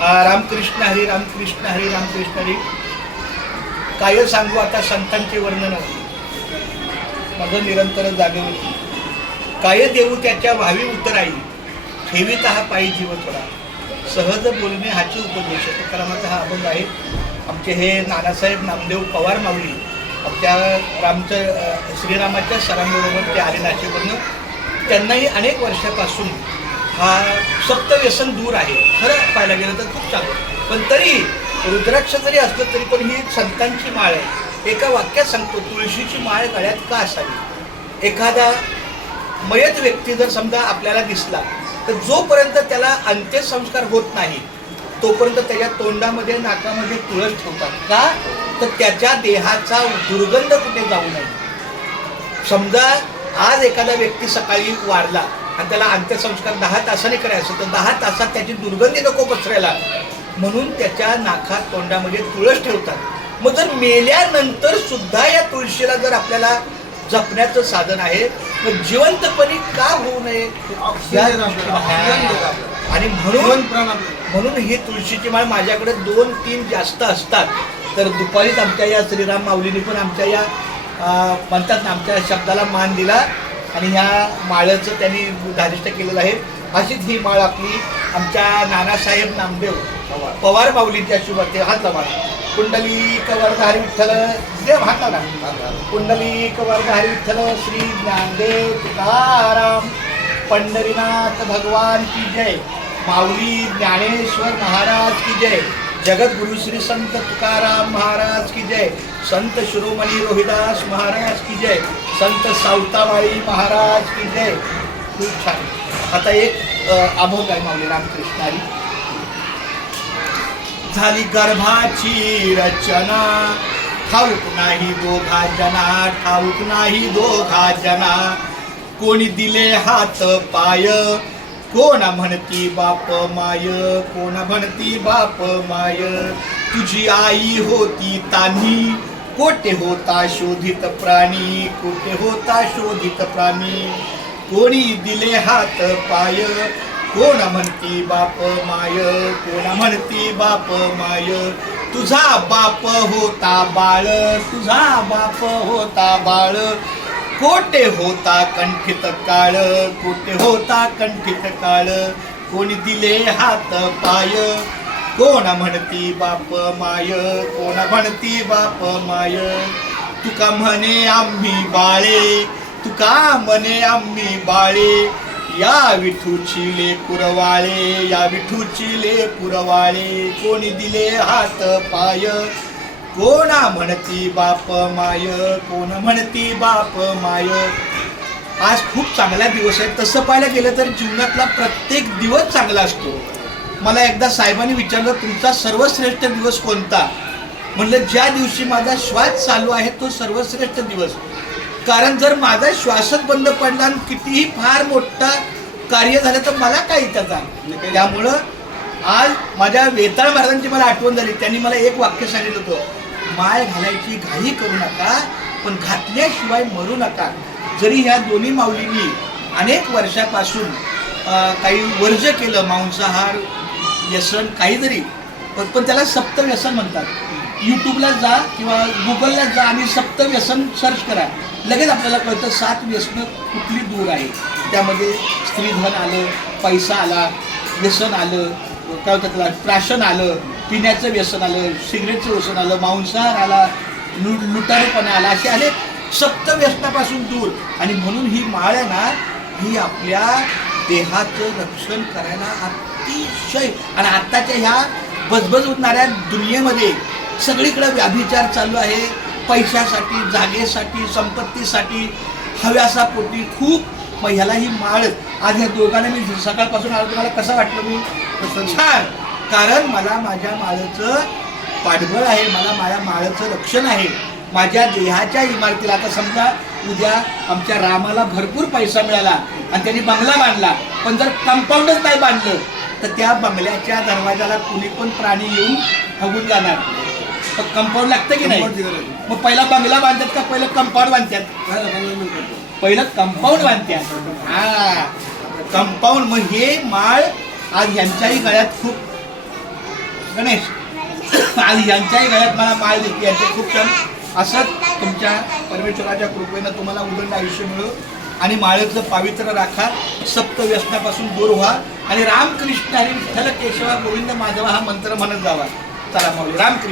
रामकृष्ण हरी रामकृष्ण हरी रामकृष्ण हरी. काय सांगू आता संतांचे वर्णन, माझं निरंतर जागे होती. काय देऊ त्याच्या व्हावी उतराई, ठेवीत हा पायी जीव थोडा. सहज बोलणे हाची उपदेश. तुकारामाचा हा अभंग आहे. आमचे हे नानासाहेब नामदेव पवार माऊली आमच्या श्रीरामाच्या सरांबरोबर ते आले नाशिकवरून. त्यांनाही अनेक वर्षापासून हा सप्तव्यसन दूर आहे. खरं पाहायला गेलं तर खूप चांगलं. पण तरी रुद्राक्ष जरी असलं तरी पण ही संतांची माळ आहे. एका वाक्यात सांगतो, तुळशीची माळ गळ्यात का असावी. एखादा मयत व्यक्ती जर समजा आपल्याला दिसला तर जोपर्यंत त्याला अंत्यसंस्कार होत नाही तोपर्यंत त्याच्या तोंडामध्ये नाकामध्ये तुळस ठेवतात. का तर त्याच्या देहाचा दुर्गंध कुठे जाऊ नये. समजा आज एखादा व्यक्ती सकाळी वारला आणि त्याला अंत्यसंस्कार 10 तासाने करायचं तर 10 तासात त्याची दुर्गंधी नको पसरायला म्हणून त्याच्या नाकात तोंडामध्ये तुळस ठेवतात. मग जर मेल्यानंतर सुद्धा या तुळशीला जर आपल्याला जपण्याचं साधन आहे मग जिवंतपणी का होऊ नये. आणि म्हणून ही तुळशीची माळ माझ्याकडे 2-3 जास्त असतात. तर दुपारीच आमच्या या श्रीराम माऊलीने पण आमच्या या म्हणतात ना आमच्या शब्दाला मान दिला आणि ह्या माळेचं त्यांनी धारिष्ट केलेलं आहे. अशीच ही माळ आपली आमच्या नानासाहेब नामदेव पवार माऊलींच्या शुभार्थे. हात लावा. कुंडलिक वरधारी विठ्ठल देव. हात लावा. कुंडलिक वरधारी विठ्ठल श्री ज्ञानदेव तुकाराम पंढरीनाथ भगवान की जय. माऊली ज्ञानेश्वर महाराज की जय. जगद्गुरु श्री संत तुकाराम महाराज की जय. संत शिरोमणी रोहिदास महाराज की जय. संत सावतामाळी महाराज की जय. खूप छान. आता एक अभंग आहे माऊली रामकृष्ण हरी. झाली गर्भाची रचना ठाऊक नाही दोघा जना, ठाऊक नाही दोघा जना. कोणी दिले हात पाय, कोणा म्हणती बाप माय, कोणा म्हणती बाप माय. तुझी आई होती तान्ही, कोठे होता शोधित प्राणी, कोठे होता शोधित प्राणी. कोणी दिले हात पाय, कोणा म्हणती बाप माय, कोणा म्हणती बाप माय. तुझा बाप होता बाळ, तुझा बाप होता बाळ. कोठे होता कंठित काळ, कोठे होता कंठित काळ. कोणी दिले हात पाय, कोणा म्हणती बाप माय, कोणा म्हणती बाप माय. तुका म्हणे आम्ही बाळे, तुका म्हणे आम्ही बाळे. या विठूची ले पुरवाळे, या विठूची ले पुरवाळे. कोणी दिले हात पाय, कोणा म्हणती बाप माय, कोण म्हणती बाप माय. आज खूप चांगला दिवस आहे. तसं पाहायला गेलं तर जीवनातला प्रत्येक दिवस चांगला असतो. मला एकदा साहेबांनी विचारलं तुमचा सर्वश्रेष्ठ दिवस कोणता. म्हणलं ज्या दिवशी माझा श्वास चालू आहे तो सर्वश्रेष्ठ दिवस. कारण जर माझा श्वासच बंद पडला आणि कितीही फार मोठा कार्य झालं तर मला काय त्याचा. त्यामुळं आज माझ्या वेताळ महाराजांची मला आठवण झाली. त्यांनी मला एक वाक्य सांगितलं होतं, माळ घालायची घाई करू नका पण घातल्याशिवाय मरू नका. जरी ह्या दोन्ही माऊलींनी अनेक वर्षापासून काही वर्ज केलं, मांसाहार व्यसन काही जरी, पण त्याला सप्तव्यसन म्हणतात. यूट्यूबला जा किंवा गुगलला जा आणि सप्तव्यसन सर्च करा, लगेच आपल्याला कळतं 7 व्यसनं कुठली दूर आहे. त्यामध्ये स्त्रीधन आलं, पैसा आला, व्यसन आलं, काय होतं त्याला प्राशन आलं, पिण्याचं व्यसन आलं, सिगरेटचं व्यसन आलं, मांसाहार आला, लुटारेपणा आला. असे अनेक सप्तव्यसनापासून दूर. आणि म्हणून ही माळ आहे ना ही आपल्या देहाचं रक्षण करायला अतिशय. आणि आत्ताच्या ह्या बजबज होणाऱ्या दुनियेमध्ये सगळीकडे व्याभिचार चालू आहे. पैशासाठी, जागेसाठी, संपत्तीसाठी, हव्यासापोटी खूप. मग ह्याला ही माळ आज ह्या दोघांना मी सकाळपासून आलो. तुम्हाला कसं वाटलं मी छान. कारण मला माझ्या माळेचं पाठबळ आहे, मला माझ्या माळेचं रक्षण आहे. माझ्या देहाच्या इमारतीला आता समजा उद्या आमच्या रामाला भरपूर पैसा मिळाला आणि त्यांनी बंगला बांधला, पण जर कंपाऊंडच नाही बांधलं तर त्या बंगल्याच्या दरवाजाला कुणी पण प्राणी येऊन हगून जाणार. तर कंपाऊंड लागतं की नाही. मग पहिला बंगला बांधतात का पहिलं कंपाऊंड बांधतात. पहिलं कंपाऊंड बांधतात. हा कंपाऊंड. मग हे माळ आज यांच्याही गळ्यात खूप गणेश आज यांच्याही गळ्यात मला माळ दिसली यांचे खूप छान. असंच तुमच्या परमेश्वराच्या कृपेनं तुम्हाला उदंड आयुष्य मिळो आणि माळेचं पावित्र्य राखा, सप्त व्यसनापासून दूर व्हा आणि रामकृष्ण हरी विठ्ठल केशवा गोविंद माधवा हा मंत्र म्हणत जावा. चला माऊली रामकृष्ण.